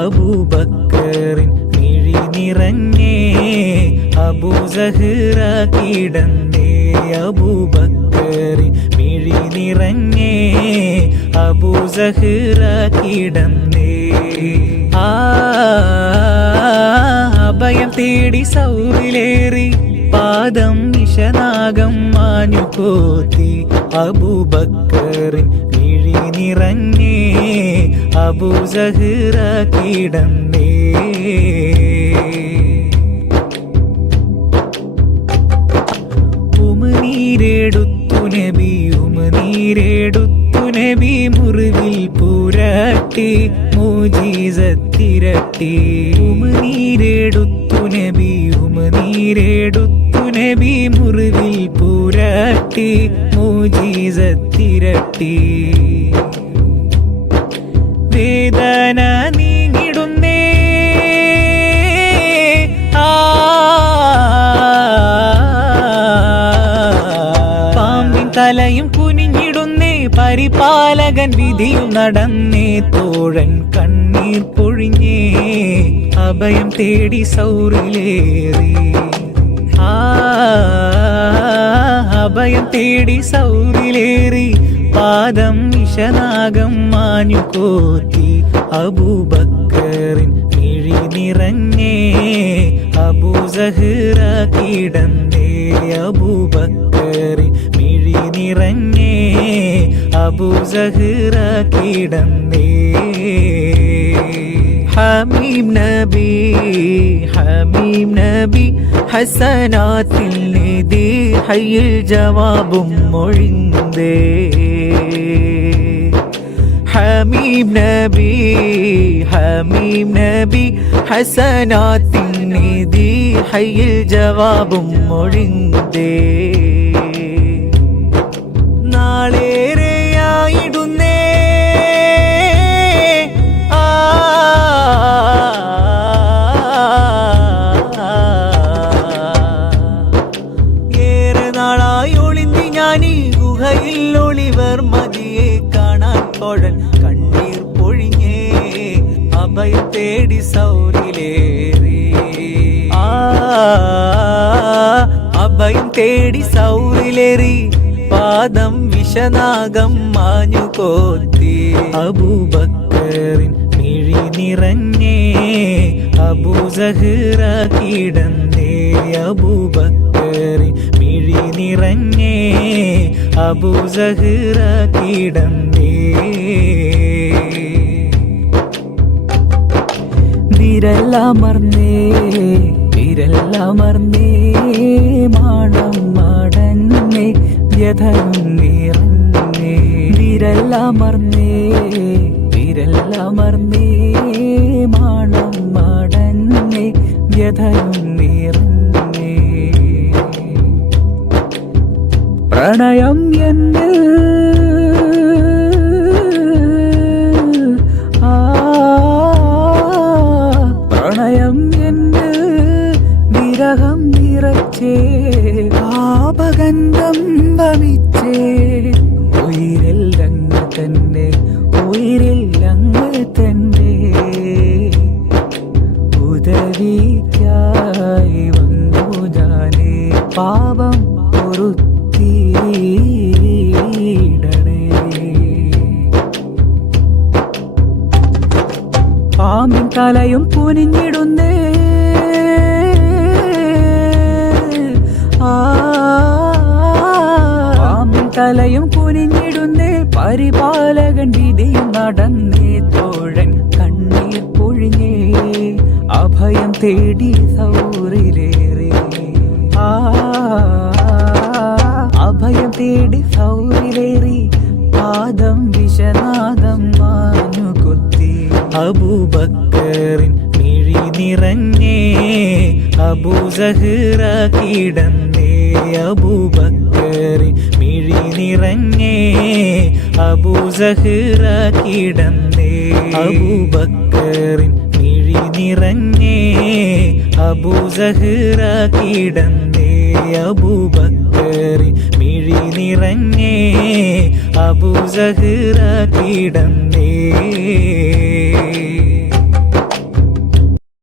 അബൂബക്കറിൻ മിഴി നിറഞ്ഞേ അബൂസഹ്റ കിടന്നേ അബൂബക്കറിൻ മിഴി നിറഞ്ഞേ അബൂസഹ്റ കിടന്നേ. ആ തേടി സൗറിലേറി പാദം വിഷനാഗം മാഞ്ഞു കോത്തി അബൂബക്കറിൻ മിഴി നിറഞ്ഞേ അബൂസഹ്റ കിടന്നേ ഉമനീരെടുത്തു നബി ഉമനീരെടുത്തു നബി മുറിവിൽ പുരട്ടി മൂജീസത്തിരട്ടി. ഉമനീരെടുത്തു നബി ഉമനീരെടുത്തു നബി മുറിവിൽ പുരട്ടി മൂജീസത്തിരട്ടി. വേദന നീങ്ങിടുന്നേ. പാമ്പിൻ തലയും കുനിഞ്ഞിടുന്നേ. പരിപാലകൻ വിധിയും നടന്നേ. തോഴൻ കണ്ണീർ പൊഴിഞ്ഞേ. അഭയം തേടി സൗറിലേറി. ആ അഭയം തേടി സൗറിലേറി. പാദം വിഷനാഗം മാഞ്ഞു കോത്തി അബൂബക്കറിൻ മിഴി നിറഞ്ഞേ. അബൂസഹ്റ കിടന്നേ. അബൂബക്കറിൻ മിഴി നിറഞ്ഞേ. അബൂസഹ്റ കിടന്നേ. ഹമീം നബി ഹമീം നബി ഹസനാത്തിൽ നിധി ഹയ്യിൽ ജവാബും മൊഴിന്തേ. ഹമീം നബി ഹമീം നബി ഹസനാത്തിൻ നിധി ഹയ്യിൽ ജവാബും മൊഴിന്തേ നാളേറെയായിടുന്നേ. ആ ഏറെ നാളായി ഒളിന്തി ഞാൻ ഈ ഗുഹയിൽ ഒളിവർ മതിയെ കാണാൻ തോഴൻ അഭയം തേടി സൗരിലേറി അഭയം തേടി സൗരിലേറി പാദം വിഷനാഗം മാഞ്ഞു കോത്തി അബൂബക്കറിൻ മിഴി നിറഞ്ഞേ. അബൂസഹിറ കിടന്നേ. അബൂബക്കറിൻ മിഴി നിറഞ്ഞേ. അബൂസഹിറ കിടന്നേ. വിരലമർന്നേ വിരലമർന്നേ മാണം മടന്നേ വ്യഥയും മറന്നേ വിരലമർന്നേ വിരലമർന്നേ മാണം മടങ്ങേ വ്യഥയും നിറന്നേ പ്രണയം എന്നിൽ പാപഗന്ധം ഭവിച്ചേ. ഉയരിൽ തന്നെ ഉയിരിൽ അങ്ങ് തന്നെ. ഉദവിക്കായി വന്നു ഞാനേ പാപം പൊറുത്തീടണേ. തലയും കുനിഞ്ഞിടുന്നേ തലയും കുനിഞ്ഞിടുന്നേ പരിപാലകൻ വിധിയും നടന്നേ തോഴൻ കണ്ണീർ പൊഴിഞ്ഞേ അഭയം തേടി സൗറിലേറെ. ആ അഭയം തേടി സൗറിലേറി പാദം വിശനാദം കൊത്തി. അബൂബക്കറിൻ മിഴി നിറഞ്ഞേ അബൂസഹ്റ കിടന്നേ അബൂബക്കറിൻ മിഴി നിറഞ്ഞേ അബൂസഹിറ കിടന്നേ. അബൂബക്കറിൻ മിഴി നിറഞ്ഞേ അബൂസഹിറ കിടന്നേ. അബൂബക്കറി മിഴി നിറഞ്ഞേ അബൂസഹിറ കിടന്നേ.